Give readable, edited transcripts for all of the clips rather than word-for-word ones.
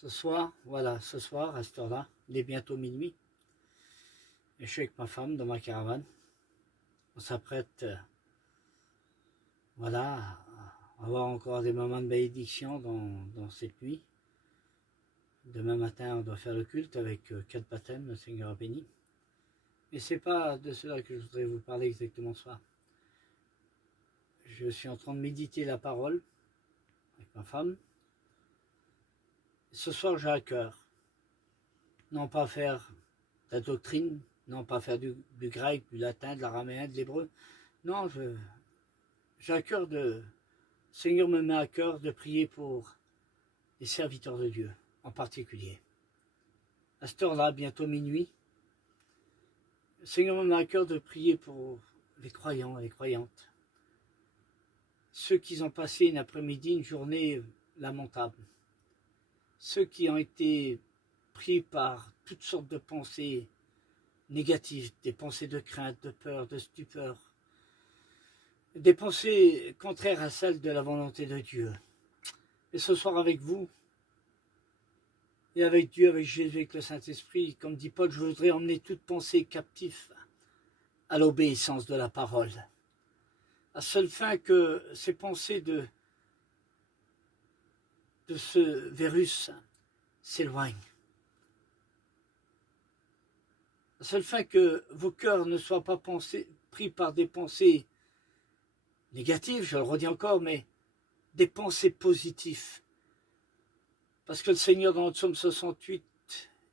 Ce soir, voilà, ce soir, à cette heure-là, il est bientôt minuit. Et je suis avec ma femme dans ma caravane. On s'apprête, voilà, à avoir encore des moments de bénédiction dans cette nuit. Demain matin, on doit faire le culte avec 4 baptêmes, le Seigneur a béni. Mais c'est pas de cela que je voudrais vous parler exactement ce soir. Je suis en train de méditer la parole avec ma femme. Ce soir, j'ai à cœur, non pas faire de la doctrine, non pas faire du grec, du latin, de l'araméen, de l'hébreu. Non, j'ai à cœur le Seigneur me met à cœur de prier pour les serviteurs de Dieu, en particulier. À cette heure-là, bientôt minuit, le Seigneur me met à cœur de prier pour les croyants et les croyantes. Ceux qui ont passé une après-midi, une journée lamentable. Ceux qui ont été pris par toutes sortes de pensées négatives, des pensées de crainte, de peur, de stupeur, des pensées contraires à celles de la volonté de Dieu. Et ce soir avec vous, et avec Dieu, avec Jésus, avec le Saint-Esprit, comme dit Paul, je voudrais emmener toute pensée captive à l'obéissance de la parole, à seule fin que ces pensées de ce virus s'éloignent, à seule fin que vos cœurs ne soient pas pris par des pensées négatives, je le redis encore, mais des pensées positives. Parce que le Seigneur, dans le psaume 68,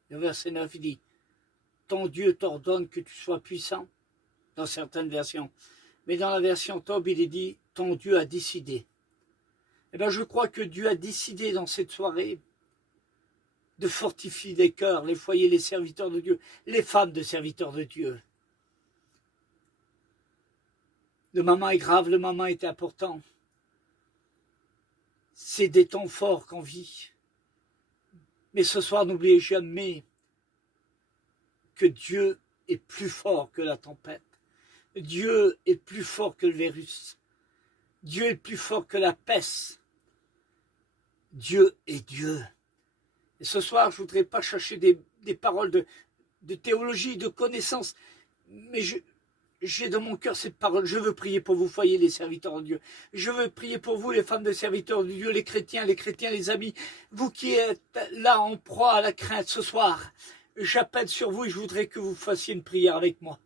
le verset 9, il dit « Ton Dieu t'ordonne que tu sois puissant » dans certaines versions. Mais dans la version Tob, il est dit « Ton Dieu a décidé ». Eh bien, je crois que Dieu a décidé dans cette soirée de fortifier les cœurs, les foyers, les serviteurs de Dieu, les femmes de serviteurs de Dieu. Le moment est grave, le moment est important. C'est des temps forts qu'on vit. Mais ce soir, n'oubliez jamais que Dieu est plus fort que la tempête. Dieu est plus fort que le virus. Dieu est plus fort que la peste. Dieu est Dieu. Et ce soir, je ne voudrais pas chercher des paroles de théologie, de connaissance, mais j'ai dans mon cœur cette parole. Je veux prier pour vous, foyers, les serviteurs de Dieu. Je veux prier pour vous, les femmes de serviteurs de Dieu, les chrétiens, les amis. Vous qui êtes là en proie à la crainte ce soir, j'appelle sur vous et je voudrais que vous fassiez une prière avec moi,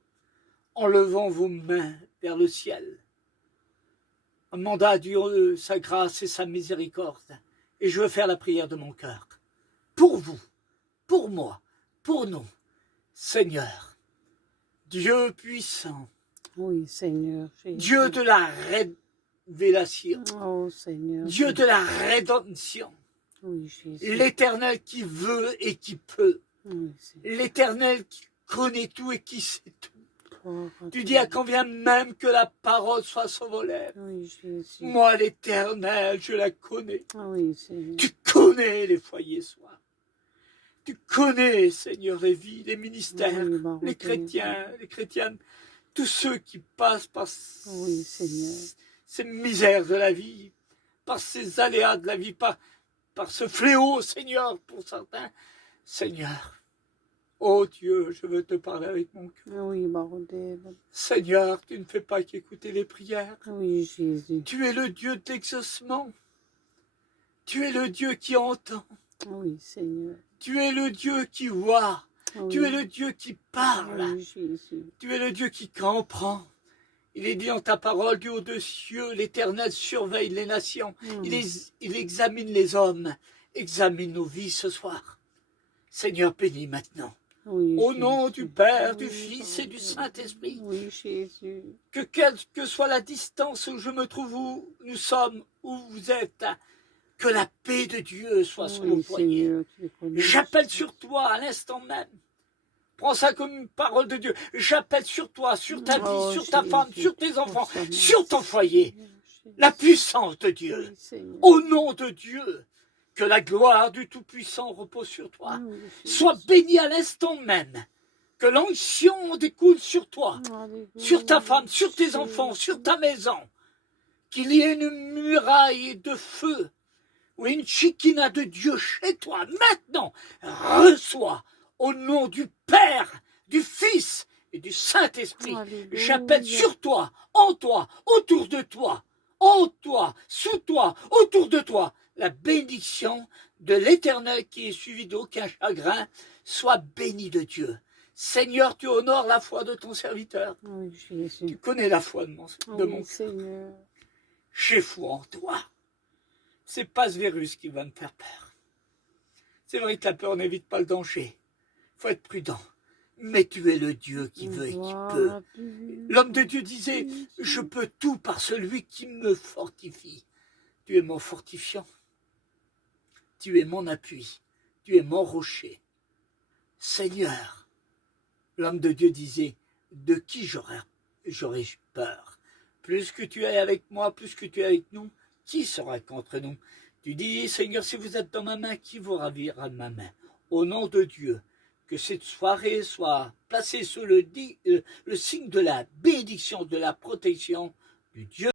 en levant vos mains vers le ciel, en demandant à Dieu sa grâce et sa miséricorde. Et je veux faire la prière de mon cœur. Pour vous, pour moi, pour nous, Seigneur, Dieu puissant, oui, Seigneur, Dieu de la révélation, oh, Seigneur, Dieu de la rédemption, oui, l'Éternel qui veut et qui peut, oui, l'Éternel qui connaît tout et qui sait tout. Oh, Tu dis à combien même que la parole soit sur vos lèvres. Oui, Jésus. Moi, l'Éternel, je la connais. Oui, Seigneur. Tu connais les foyers soirs. Tu connais, Seigneur, les vies, les ministères, oui, les chrétiens, les chrétiennes, tous ceux qui passent par oui, Seigneur, ces misères de la vie, par ces aléas de la vie, par ce fléau, Seigneur, pour certains. Seigneur, oh Dieu, je veux te parler avec mon cœur. oui, bordel. Seigneur, tu ne fais pas qu'écouter les prières. Oui, Jésus. Tu es le Dieu de l'exaucement. Tu es le Dieu qui entend. Oui, Seigneur. Tu es le Dieu qui voit. Oui. Tu es le Dieu qui parle. Oui, Jésus. Tu es le Dieu qui comprend. Il est dit dans ta parole, du haut des cieux, l'Éternel surveille les nations. Il examine les hommes. Examine nos vies ce soir. Seigneur, bénis maintenant. Oui, Au Jésus. nom du Père, du Oui, Fils et du Saint-Esprit. Oui, Jésus. Que quelle que soit la distance où je me trouve, où nous sommes, où vous êtes, que la paix de Dieu soit sur vos foyers. J'appelle sur toi à l'instant même. Prends ça comme une parole de Dieu. J'appelle sur toi, sur ta vie, sur ta femme, sur tes enfants, sur ton foyer. La puissance de Dieu. Au nom de Dieu, que la gloire du Tout-Puissant repose sur toi. Sois béni à l'instant même. Que l'onction découle sur toi, sur ta femme, sur tes enfants, sur ta maison. Qu'il y ait une muraille de feu. Oui, une Shekinah de Dieu chez toi, maintenant. Reçois au nom du Père, du Fils et du Saint-Esprit. J'appelle Alléluia. sur toi, en toi, autour de toi, en toi, sous toi, autour de toi, la bénédiction de l'Éternel qui est suivie d'aucun chagrin. Sois béni de Dieu. Seigneur, tu honores la foi de ton serviteur. Oui, Tu Jésus. connais la foi de Oui, mon cœur. Seigneur. J'ai foi en toi. C'est pas ce virus qui va me faire peur. C'est vrai que la peur n'évite pas le danger. Il faut être prudent. Mais tu es le Dieu qui veut et qui peut. Gloire à Dieu. L'homme de Dieu disait, je peux tout par celui qui me fortifie. Tu es mon fortifiant. Tu es mon appui. Tu es mon rocher. Seigneur, l'homme de Dieu disait, de qui j'aurais peur? Plus que tu es avec moi, plus que tu es avec nous, qui sera contre nous? Tu dis, Seigneur, si vous êtes dans ma main, qui vous ravira de ma main? Au nom de Dieu, que cette soirée soit placée sous le signe de la bénédiction, de la protection du Dieu